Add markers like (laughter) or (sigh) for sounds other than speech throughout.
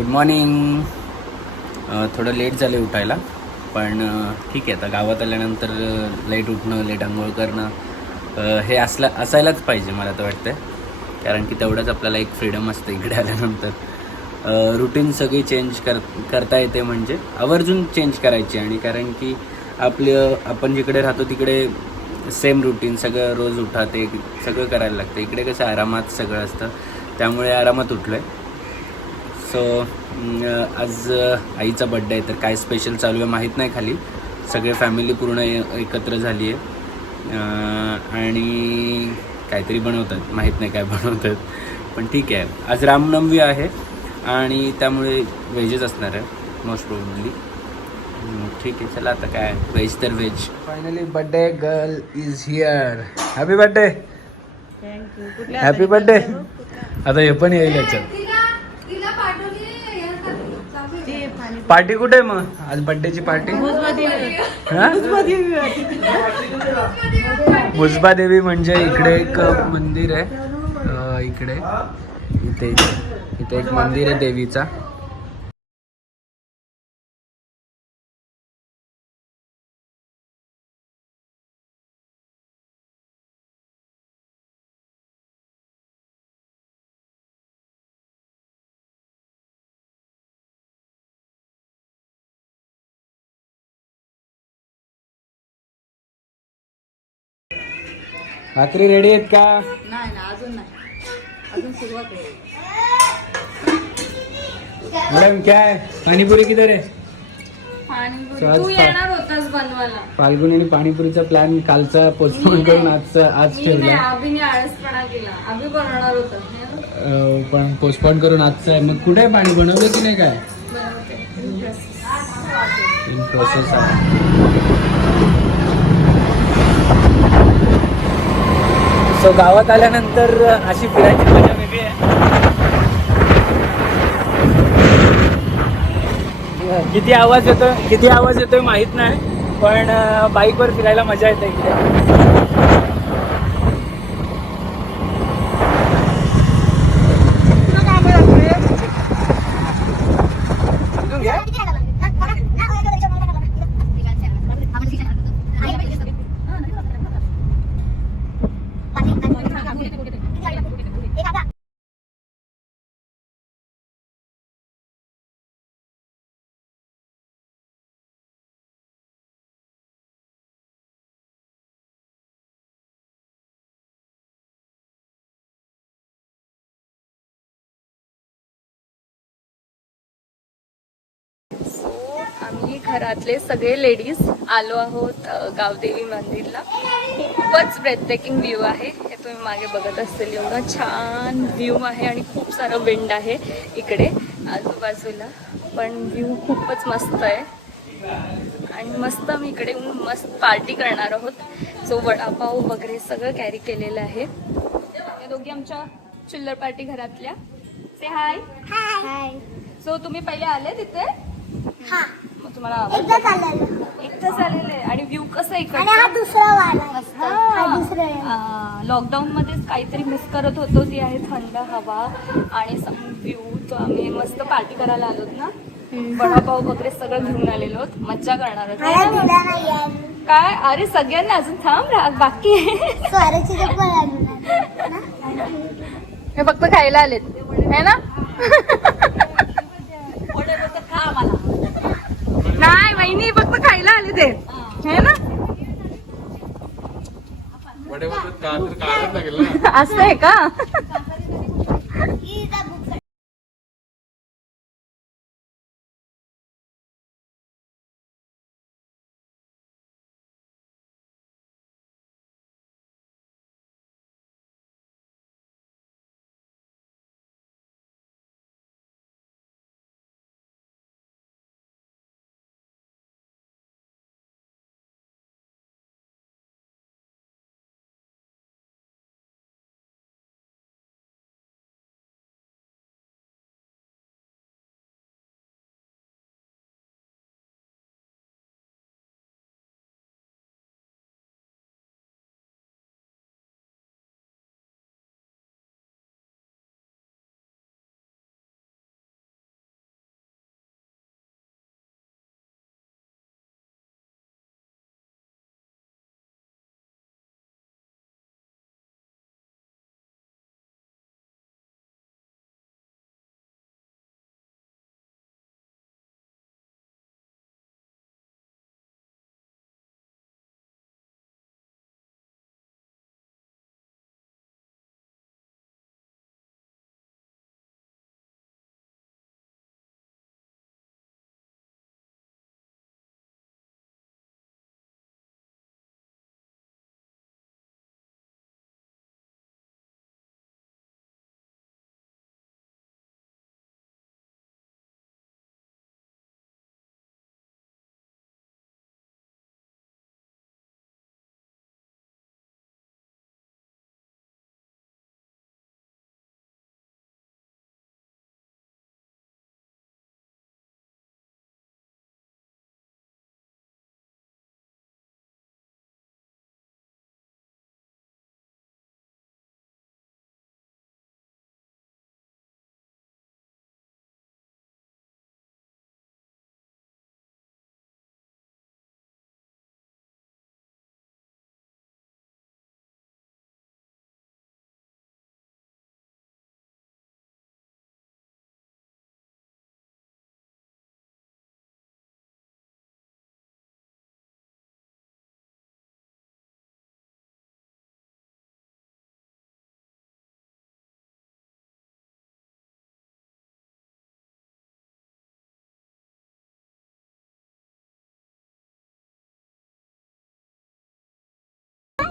Good morning. थोडं late झाले उठायला पण ठीक आहे. आता गावात आल्यानंतर लेट उठणं लेट आंघोळ करणं हे असलं असायलाच पाहिजे मला तर वाटतं कारण की तेवढंच आपल्याला एक फ्रीडम असतं इकडे आल्यानंतर. रुटीन सगळी चेंज कर करता येते म्हणजे आवर्जून चेंज करायची. आणि कारण की आपलं आपण जिकडे राहतो तिकडे सेम रुटीन सगळं रोज उठा ते सगळं करायला लागतं. इकडे कसं आरामात सगळं असतं. त्यामुळे आरामात उठलो आहे सो आज अ, आईचा बड्डे आहे तर काय स्पेशल चालू आहे माहीत नाही खाली. सगळे फॅमिली पूर्ण एकत्र झाली आहे आणि काहीतरी बनवतात. माहीत नाही काय बनवतात. पण ठीक आहे. आज रामनवमी आहे आणि त्यामुळे व्हेजच असणार आहे मोस्ट प्रोबेबली ठीक आहे. चला आता काय? व्हेज तर veg finally birthday girl is here happy birthday happy birthday आता हे पण येईल याच्यात. पार्टी कुठे आहे मग? आज बड्डेची पार्टी? मुजबा देवी म्हणजे इकडे एक मंदिर आहे. इकडे. इथे इथे एक मंदिर आहे देवीचा. भाकरी रेडी आहेत का? नाही ना अजून नाही. अजून सुरुवात आहे. मॅडम काय? पाणीपुरी किधर आहे पाणीपुरी. सहज तू पा- येणार होतास बनवायला. फाल्गुन आणि पाणीपुरीचा प्लॅन कालचा पोस्टपोन करून. आजचा आज मी नाही ठेवला अभिने आळसपणा केला. अभि बनवणार होता. अं, पण पोस्टपोन करून आजचा आहे. मग कुठे आहे पाणी? बनवलं की नाही काय? इन प्रोसेस आहे. सो गावात आल्यानंतर अशी फिरायची मजा वेगळी आहे. किती आवाज येतो किती आवाज येतोय माहीत नाही पण बाईकवर फिरायला मजा येते इकडे. आम्ही घरातले सगळे लेडीज आलो आहोत गावदेवी मंदिरला. खूपच ब्रेथटेकिंग व्ह्यू आहे. हे तुम्ही मागे बघत असतील एवढा छान व्ह्यू आहे आणि खूप सारं विंड आहे इकडे आजूबाजूला. पण व्ह्यू खूपच मस्त आहे. आणि मस्त आम्ही इकडे मस्त पार्टी करणार आहोत. जो वडापाव वगैरे सगळं कॅरी केलेलं आहे. या दोघी आमच्या चिल्लर पार्टी घरातल्या. से हाय हाय सो तुम्ही पहिले आले तिथे? हा. मग तुम्हाला एकदा चाललेलं. एकटंच आलेलं आहे. आणि व्ह्यू कसं आणि हा इकडचा? दुसरा वाला हा दुसरा आहे. लॉकडाऊन मध्येच काहीतरी मिस करत होतो ती आहे थंड हवा आणि व्ह्यू तो आम्ही मस्त पार्टी करायला आलोत ना? वडापाव वगैरे सगळं घेऊन आलेलो. मज्जा करणार आहोत. मला ना? दिला नाही आहे. काय? अरे सगळ्यांना अजून थांब रा- बाकी. आहे. स्वराची आणून? हे फक्त खायला आलेत. है ना? नाही वहिनी फक्त खायला आले ते. है ना. असं आहे का?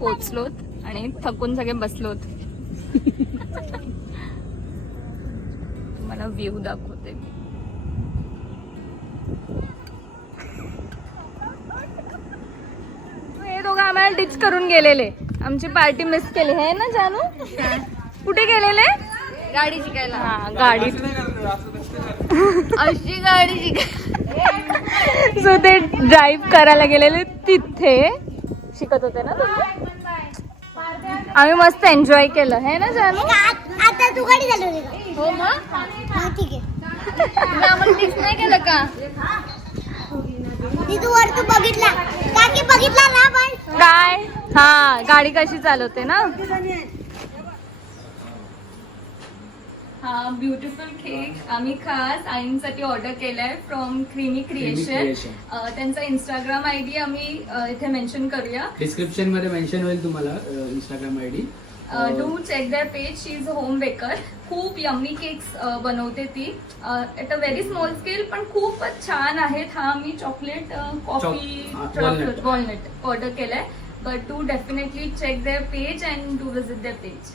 पोचलोत आणि थकून सगळे बसलोत. मला व्ह्यू दाखवते. हे दोघं आम्हाला डिच करून गेलेले. आमची पार्टी मिस केली. आहे ना जानू? कुठे गेलेले? गाडी शिकायला. हा गाडीत अशी गाडी शिकायला. सो ते ड्राईव्ह करायला गेलेले तिथे. शिकत होते ना तुम्ही? आम्ही मस्त एन्जॉय केलं. हे ना जानू? आता तू गाडी का हो मग? ठीक आहे. तुम्ही आम्हाला मिस नाही केलं का? ती तू वर तू बघितला. काकी बघितला ना पण काय? हा गाडी कशी चालवते ना? हा ब्युटिफुल केक आम्ही खास आईंसाठी ऑर्डर केलाय फ्रॉम क्रीमी क्रिएशन. त्यांचा इंस्टाग्राम आय डी आम्ही इथे मेन्शन करूया. डिस्क्रिप्शनमध्ये मेन्शन होईल तुम्हाला Instagram I D do check their page she is home baker खूप यम्मी केक्स बनवते ती. At a very small scale पण खूपच छान आहेत. हा मी चॉकलेट कॉफी. वॉलनट ऑर्डर केलाय. But do definitely check their page and do visit their page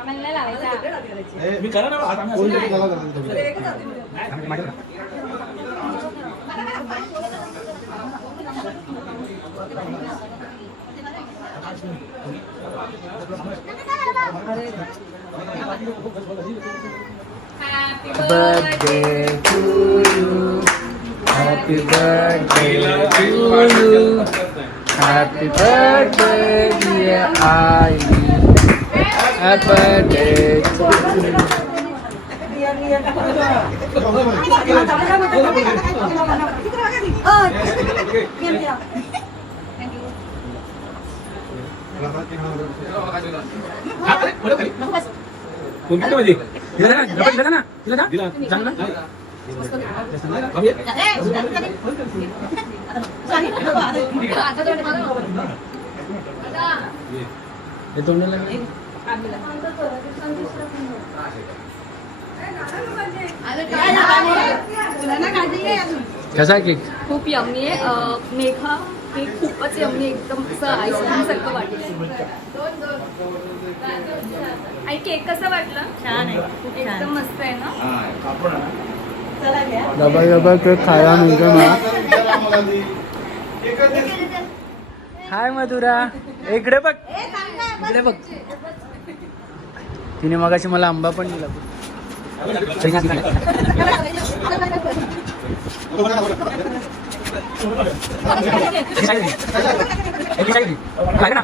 आम्हाला नाही लावायचा Happy birthday to you. Happy birthday to you. Happy birthday, dear Ali. Happy birthday to you. Gila, dapat gila sana. Gila sana. Gila. Sana. Itu nilai. कसा cake? खूप yummy आहे. Megha cake खूपच yummy एकदम असं ice cream सारखं वाटलं आणि cake कसा वाटला? छान आहे. एकदम मस्त आहे ना? डबा डबा केक खायला मिळतो ना. हाय मधुरा. इकडे बघ. इकडे बघ. तिने मगाशी मला आंबा पण दिला. (laughs) ना